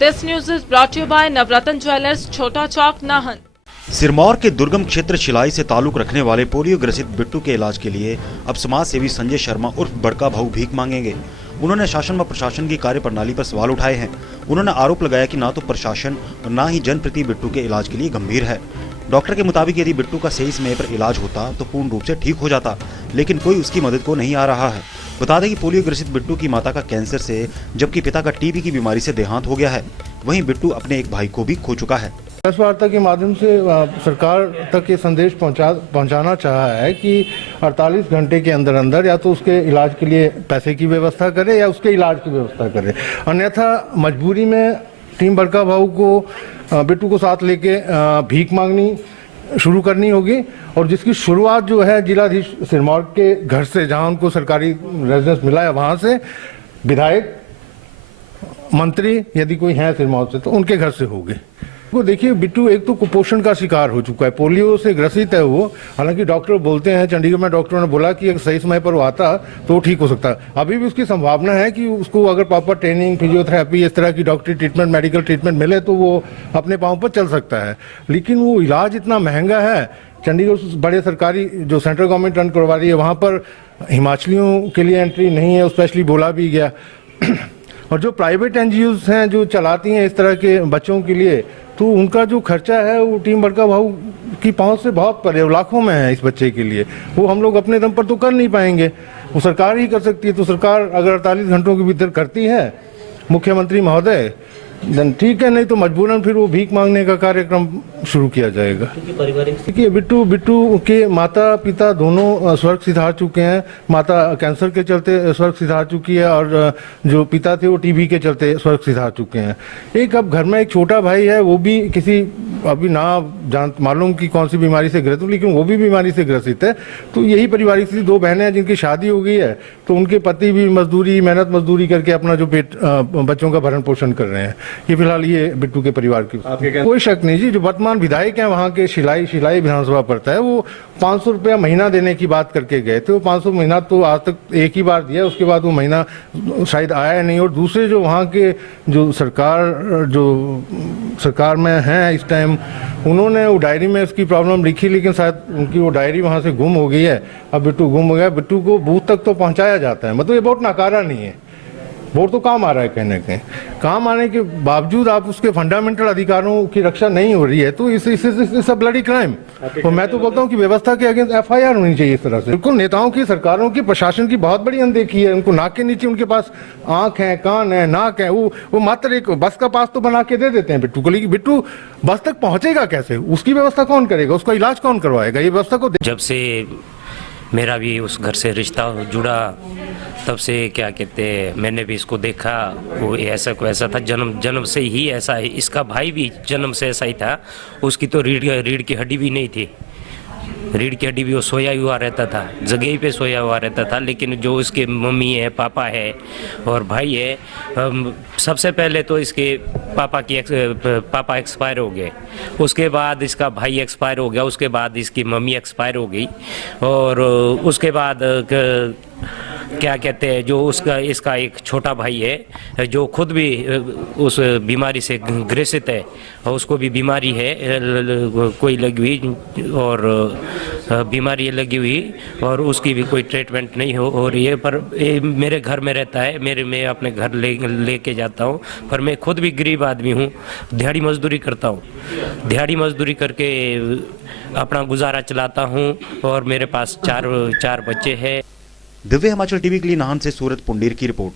This news is brought to you by Navratan Jewellers, Chota Chowk, Nahan। Sirmaur के दुर्गम क्षेत्र शिलाई से ताल्लुक रखने वाले पोलियो ग्रसित बिट्टू के इलाज के लिए अब समाज सेवी संजय शर्मा उर्फ बड़का भाऊ भीख मांगेंगे। उन्होंने शासन व प्रशासन की कार्यप्रणाली पर सवाल उठाए हैं। उन्होंने आरोप लगाया कि ना तो प्रशासन और ना ही जनप्रति बिट्टू के इलाज के लिए गंभीर है। डॉक्टर के मुताबिक यदि बिट्टू का सही समय पर इलाज होता तो पूर्ण रूप से ठीक हो जाता, लेकिन कोई उसकी मदद को नहीं आ रहा है। बता दें कि पोलियो ग्रसित बिट्टू की माता का कैंसर से जबकि पिता का टीबी की बीमारी से देहांत हो गया है। वहीं बिट्टू अपने एक भाई को भी खो चुका है। प्रेस वार्ता के माध्यम से सरकार तक ये संदेश पहुंचाना चाहा है कि 48 घंटे के अंदर अंदर या तो उसके इलाज के लिए पैसे की व्यवस्था करे या उसके इलाज की व्यवस्था करे, अन्यथा मजबूरी में टीम बड़का भाऊ को बिट्टू को साथ लेके भीख मांगनी शुरू करनी होगी। और जिसकी शुरुआत जो है जिलाधीश सिरमौर के घर से, जहां उनको सरकारी रेजिडेंस मिला है, वहां से विधायक मंत्री यदि कोई है सिरमौर से तो उनके घर से होगी। वो देखिए, बिट्टू एक तो कुपोषण का शिकार हो चुका है, पोलियो से ग्रसित है वो। हालांकि डॉक्टर बोलते हैं, चंडीगढ़ में डॉक्टरों ने बोला कि अगर सही समय पर वो आता तो वो ठीक हो सकता है। अभी भी उसकी संभावना है कि उसको अगर प्रॉपर ट्रेनिंग, फिजियोथेरेपी, इस तरह की डॉक्टरी ट्रीटमेंट, मेडिकल ट्रीटमेंट मिले तो वो अपने पाँव पर चल सकता है। लेकिन वो इलाज इतना महंगा है। चंडीगढ़ बड़े सरकारी जो सेंट्रल गवर्नमेंट रन करवा रही है, वहाँ पर हिमाचलियों के लिए एंट्री नहीं है, स्पेशली बोला भी गया। और जो प्राइवेट एनजीओज हैं जो चलाती हैं इस तरह के बच्चों के लिए, तो उनका जो खर्चा है वो टीम बड़का भाऊ की पहुंच से बहुत परे, लाखों में है इस बच्चे के लिए। वो हम लोग अपने दम पर तो कर नहीं पाएंगे, वो सरकार ही कर सकती है। तो सरकार अगर 48 घंटों के भीतर करती है मुख्यमंत्री महोदय, देन ठीक है, नहीं तो मजबूरन फिर वो भीख मांगने का कार्यक्रम शुरू किया जाएगा। देखिए, बिट्टू के माता पिता दोनों स्वर्ग सिधार चुके हैं। माता कैंसर के चलते स्वर्ग सिधार चुकी है और जो पिता थे वो टीबी के चलते स्वर्ग सिधार चुके हैं। एक अब घर में एक छोटा भाई है, वो भी किसी अभी ना जान मालूम कि कौन सी बीमारी से ग्रसित, लेकिन वो भी बीमारी से ग्रसित है। तो यही पारिवारिक स्थिति, 2 बहनें हैं जिनकी शादी हो गई है, तो उनके पति भी मेहनत मजदूरी करके अपना जो बच्चों का भरण पोषण कर रहे हैं। ये फिलहाल ये बिट्टू के परिवार की कोई शक नहीं जी। जो वर्तमान विधायक हैं वहाँ के शिलाई विधानसभा पड़ता है, वो 500 रुपया महीना देने की बात करके गए थे। वो 500 महीना तो आज तक एक ही बार दिया, उसके बाद वो महीना शायद आया नहीं। और दूसरे जो वहाँ के जो सरकार में हैं इस टाइम, उन्होंने वो डायरी में उसकी प्रॉब्लम लिखी, लेकिन शायद उनकी वो डायरी वहाँ से गुम हो गई है। अब बिट्टू गुम हो गया। बिट्टू को बूथ तक तो पहुँचाया जाता है, मतलब ये बहुत नकारा नहीं है। वोट तो काम आ रहा है, कहीं ना कहीं काम आने के बावजूद आप उसके फंडामेंटल अधिकारों की रक्षा नहीं हो रही है, तो इस ब्लडी क्राइम। और मैं तो बोलता हूँ कि व्यवस्था के अगेंस्ट FIR होनी चाहिए इस तरह से। बिल्कुल, नेताओं की, सरकारों की, प्रशासन की बहुत बड़ी अनदेखी है। उनको नाक के नीचे उनके पास आंख है, कान है, नाक है, वो मात्र एक बस का पास तो बना के दे देते हैं बिट्टू को, लेकिन बिट्टू बस तक पहुंचेगा कैसे? उसकी व्यवस्था कौन करेगा? उसका इलाज कौन करवाएगा? ये व्यवस्था को जब से मेरा भी उस घर से रिश्ता जुड़ा, तब से क्या कहते हैं, मैंने भी इसको देखा। वो ऐसा को ऐसा था, जन्म से ही ऐसा है। इसका भाई भी जन्म से ऐसा ही था। उसकी तो रीढ़ की हड्डी भी नहीं थी। रीढ़ की हड्डी भी वो सोया हुआ रहता था, जगह पे सोया हुआ रहता था। लेकिन जो उसके मम्मी है, पापा है और भाई है, सबसे पहले तो इसके पापा एक्सपायर हो गए, उसके बाद इसका भाई एक्सपायर हो गया, उसके बाद इसकी मम्मी एक्सपायर हो गई। और उसके बाद क्या कहते हैं, जो इसका एक छोटा भाई है जो खुद भी उस बीमारी से ग्रसित है, और उसको भी बीमारी है कोई लगी हुई, और बीमारी लगी हुई, और उसकी भी कोई ट्रीटमेंट नहीं हो रही है। पर मेरे घर में रहता है, मैं अपने घर लेके जाता हूँ। पर मैं खुद भी गरीब आदमी हूँ, दिहाड़ी मजदूरी करता हूँ। दिहाड़ी मजदूरी करके अपना गुजारा चलाता हूँ, और मेरे पास चार बच्चे हैं। दिव्य हिमाचल टीवी के लिए नाहन से सूरत पुंडीर की रिपोर्ट।